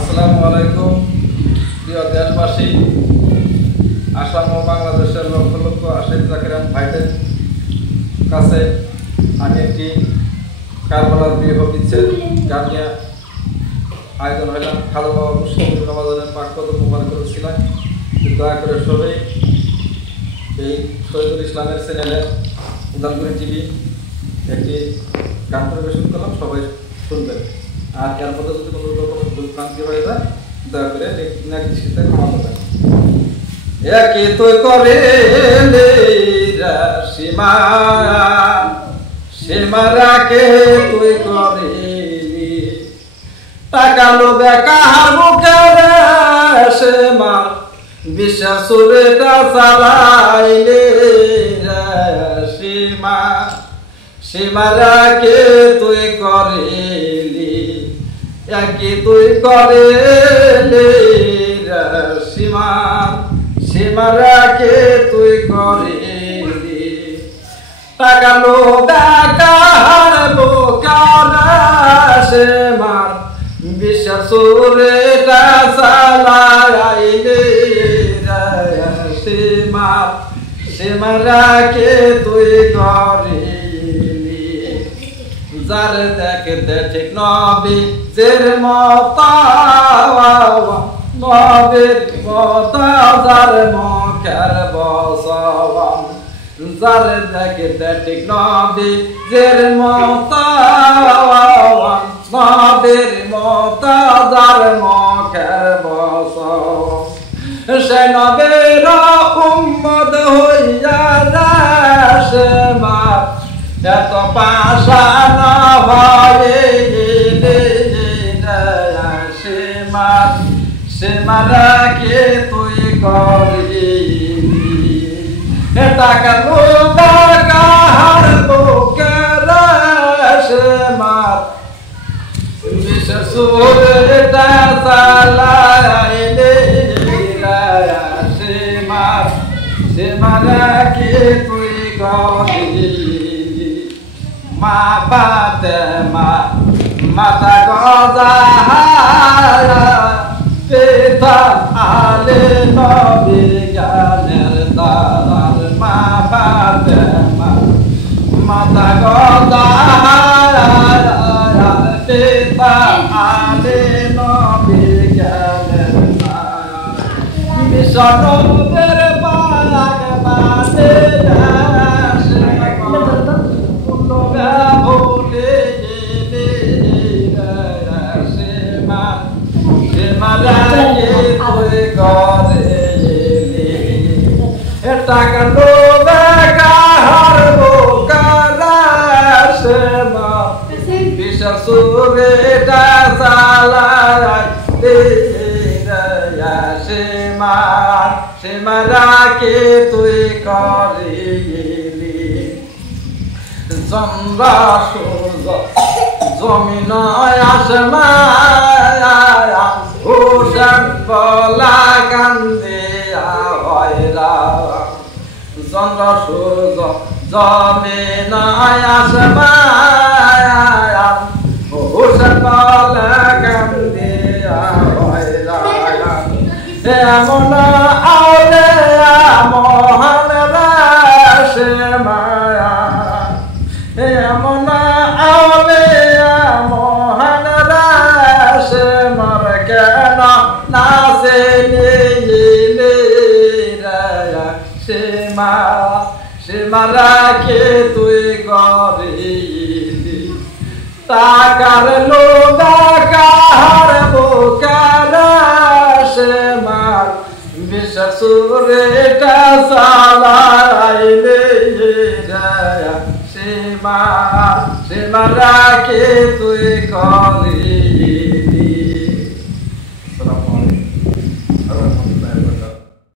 আসসালামু আলাইকুম প্রিয় দেশবাসী, আসাম ও বাংলাদেশের লক্ষ লক্ষ আশিক জাকিরান ভাইদের কাছে আমি একটি কারবালার বিয়ে বিচ্ছেদ গান নিয়ে আয়োজন হইলাম। খালেদ বাবা মুসলিম রমাদানের পাকপদ মোবারক করেছিলাম। দয়া করে সবাই এই শহীদুল ইসলামের চ্যানেলে উদালগুড়ি টিভি একটি গান পরিবেশন করলাম, সবাই শুনবেন। আর এর মধ্যে যদি কোনো রকম ভুলভ্রান্তি হয়ে যায় দয়া করে দৃষ্টিতে ক্ষমা করবেন। একে তুই করে সীমা সীমারাকে তুই করে টাকা লোভে কাহার মুখে সীমা বিশ্বাসুরেটা চালাইলে সীমা সীমারাকে তুই করিলি একে তুই করিলি সীমা সীমারাকে তুই করিলি টাকা লোভে কাহার বোকারা সীমার বিশ্বাসুরেটা চালাইলে সীমা সীমারাকে তুই করিলি যার দেখতে ঠিক নবী জের মতা নবীর মতা যার মুখের বসবান যার দেখতে ঠিক নবী জের মতা নবীর মতা যার মুখের বসবান সে নবীর উম্মত হইয়া রাসমা এত পাশান হয়ে সীমা সীমারাকে তুই করিলি টাকা লোভে কাহার বুকের সীমার বিশ্বাসুরেটা চালাইলে সীমা সীমারাকে তুই করিলি মা বাতে মাতা গজা পিতা আলে নবী জ্ঞানের দ্বার মা বাতে মাতা গজা পিতা আলে নবী জ্ঞানের দ্বার বিশ্বনবের পাক বাদে টাকা লোভে কাহার বোকারা সীমা বিশ্বাসুরেটা চালাইলে সীমা সীমারাকে তুই করিলি চন্দ্র সূর্য জমিন আসমান হুসেন বলা কান্দে হয়রা চন্দ্র সূর্য জমিন আসমান হুসেন বলা কান্দে হয়রা এমন আলে মহান রাসমা এমন আলে মহান রাসমা কেন নাচে নিলে সীমা সীমারাকে তুই করিলি টাকার লোভে কাহার বুকের সীমার বিশ্বাসুরেটা চালাইলে সীমা সীমারাকে তুই করিলি